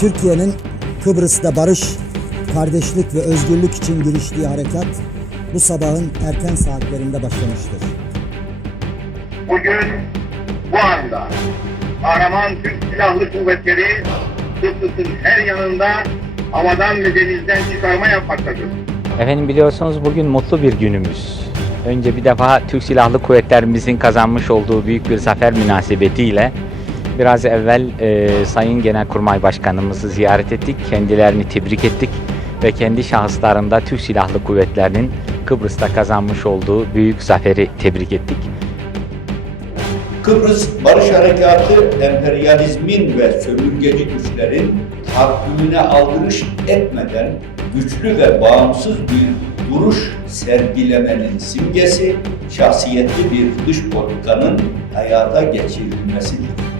Türkiye'nin Kıbrıs'ta barış, kardeşlik ve özgürlük için giriştiği harekat bu sabahın erken saatlerinde başlamıştır. Bugün bu anda kahraman Türk Silahlı Kuvvetleri Kıbrıs'ın her yanında havadan ve denizden çıkarma yapmaktadır. Efendim biliyorsunuz bugün mutlu bir günümüz. Önce bir defa Türk Silahlı Kuvvetlerimizin kazanmış olduğu büyük bir zafer münasebetiyle biraz evvel e, Sayın Genelkurmay Başkanımızı ziyaret ettik. Kendilerini tebrik ettik ve kendi şahıslarında Türk Silahlı Kuvvetleri'nin Kıbrıs'ta kazanmış olduğu büyük zaferi tebrik ettik. Kıbrıs Barış Harekatı emperyalizmin ve sömürgeci güçlerin tahakkümüne aldırış etmeden güçlü ve bağımsız bir duruş sergilemenin simgesi, şahsiyetli bir dış politikanın hayata geçirilmesidir.